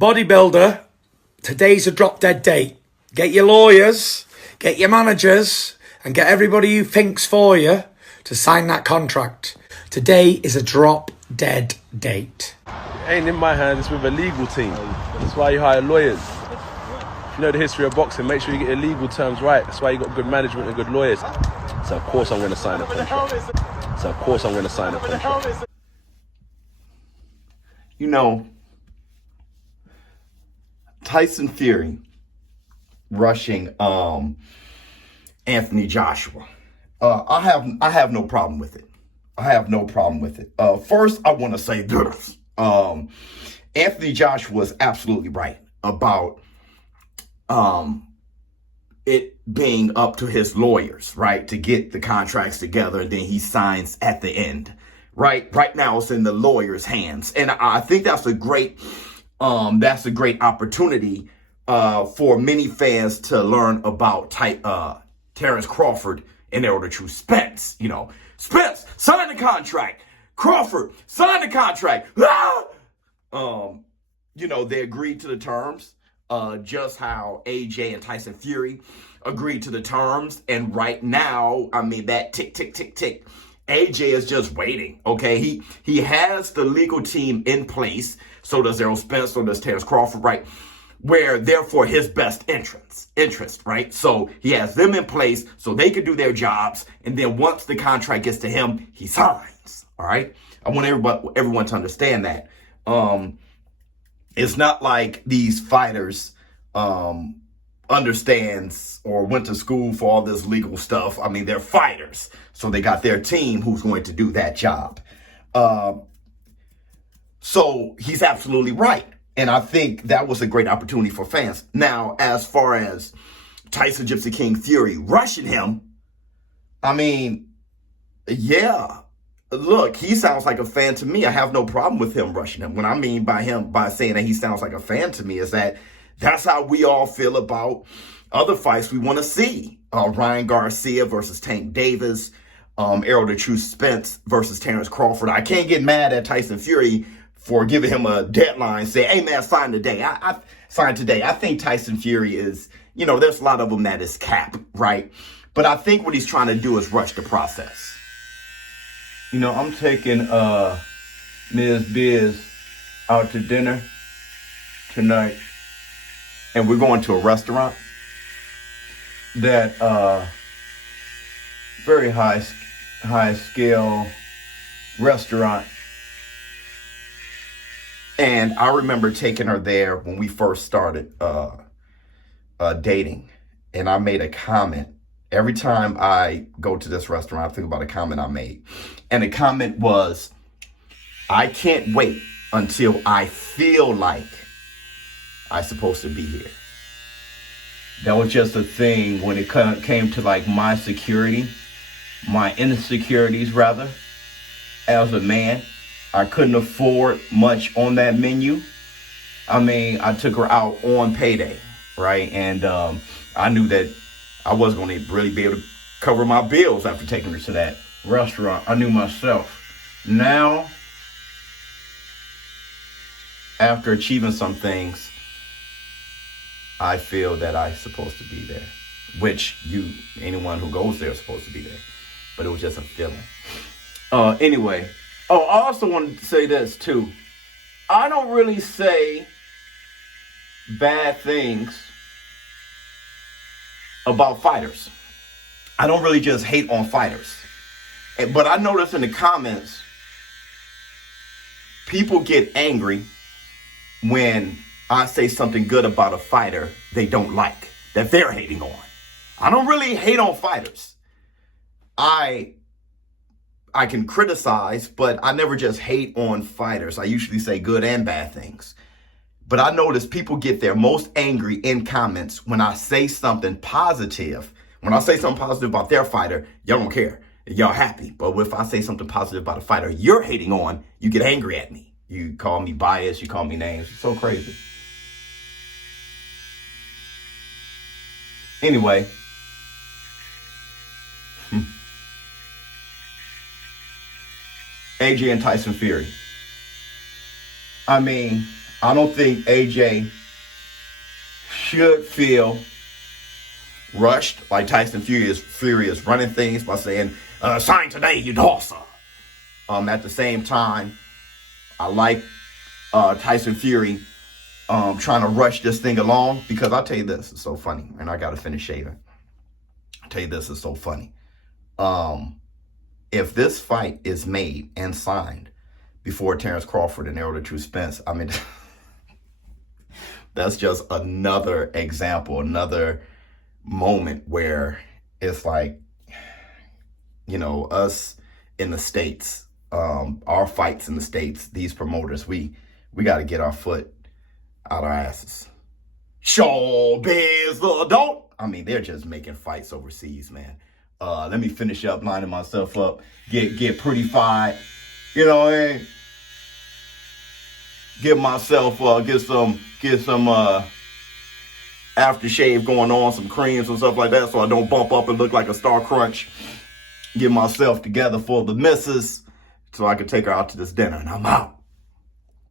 Bodybuilder, today's a drop dead date. Get your lawyers, get your managers, and get everybody who thinks for you to sign that contract. Today is a drop dead date. It ain't in my hands, it's with a legal team. That's why you hire lawyers. If you know the history of boxing, make sure you get your legal terms right. That's why you got good management and good lawyers. So of course I'm going to sign a contract. You know, Tyson Fury rushing Anthony Joshua. I have no problem with it. First, I want to say this. Anthony Joshua is absolutely right about it being up to his lawyers, right, to get the contracts together, and then he signs at the end. Right now it's in the lawyer's hands, and I think that's a great opportunity for many fans to learn about Terrence Crawford and Errol the True Spence. You know, Spence, sign the contract. Crawford, sign the contract. Ah! They agreed to the terms, just how AJ and Tyson Fury agreed to the terms. And right now, I mean, that tick, tick, tick, tick. AJ is just waiting, okay? He has the legal team in place. So does Errol Spence, so does Terrence Crawford, right? Where therefore his best interest, right? So he has them in place so they can do their jobs. And then once the contract gets to him, he signs, all right? I want everyone to understand that. It's not like these fighters understands or went to school for all this legal stuff. I mean, they're fighters. So they got their team who's going to do that job. So he's absolutely right. And I think that was a great opportunity for fans. Now, as far as Tyson Gypsy King Fury rushing him, I mean, yeah. Look, he sounds like a fan to me. I have no problem with him rushing him. What I mean by saying that he sounds like a fan to me is that that's how we all feel about other fights we want to see. Ryan Garcia versus Tank Davis, Errol the True Spence versus Terrence Crawford. I can't get mad at Tyson Fury for giving him a deadline, say, hey man, sign today. I signed today. I think Tyson Fury is, there's a lot of them that is cap, right? But I think what he's trying to do is rush the process. I'm taking Ms. Biz out to dinner tonight, and we're going to a restaurant that very high scale restaurant. And I remember taking her there when we first started dating, and I made a comment. Every time I go to this restaurant, I think about a comment I made. And the comment was, I can't wait until I feel like I'm supposed to be here. That was just a thing when it came to like my security, my insecurities rather, as a man. I couldn't afford much on that menu. I mean, I took her out on payday, right? And I knew that I wasn't going to really be able to cover my bills after taking her to that restaurant. I knew myself. Now, after achieving some things, I feel that I'm supposed to be there, which anyone who goes there is supposed to be there. But it was just a feeling. Anyway. Oh, I also wanted to say this too. I don't really say bad things about fighters. I don't really just hate on fighters. But I notice in the comments, people get angry when I say something good about a fighter they don't like, that they're hating on. I don't really hate on fighters. I can criticize, but I never just hate on fighters. I usually say good and bad things. But I notice people get their most angry in comments when I say something positive. When I say something positive about their fighter, y'all don't care. Y'all happy. But if I say something positive about a fighter you're hating on, you get angry at me. You call me biased. You call me names. It's so crazy. Anyway. AJ and Tyson Fury. I mean, I don't think AJ should feel rushed like Tyson Fury is running things by saying, sign today, you dawser. At the same time, I like Tyson Fury trying to rush this thing along, because I'll tell you this, it's so funny, and I got to finish shaving. I'll tell you this, it's so funny. If this fight is made and signed before Terrence Crawford and Errol the True Spence, I mean, that's just another example, another moment where it's like, you know, us in the States, our fights in the States, these promoters, we got to get our foot out our asses. Showbiz don't. I mean, they're just making fights overseas, man. Let me finish up lining myself up, get pretty fired, you know, and get myself get some aftershave going on, some creams and stuff like that, so I don't bump up and look like a Star Crunch. Get myself together for the missus so I can take her out to this dinner, and I'm out.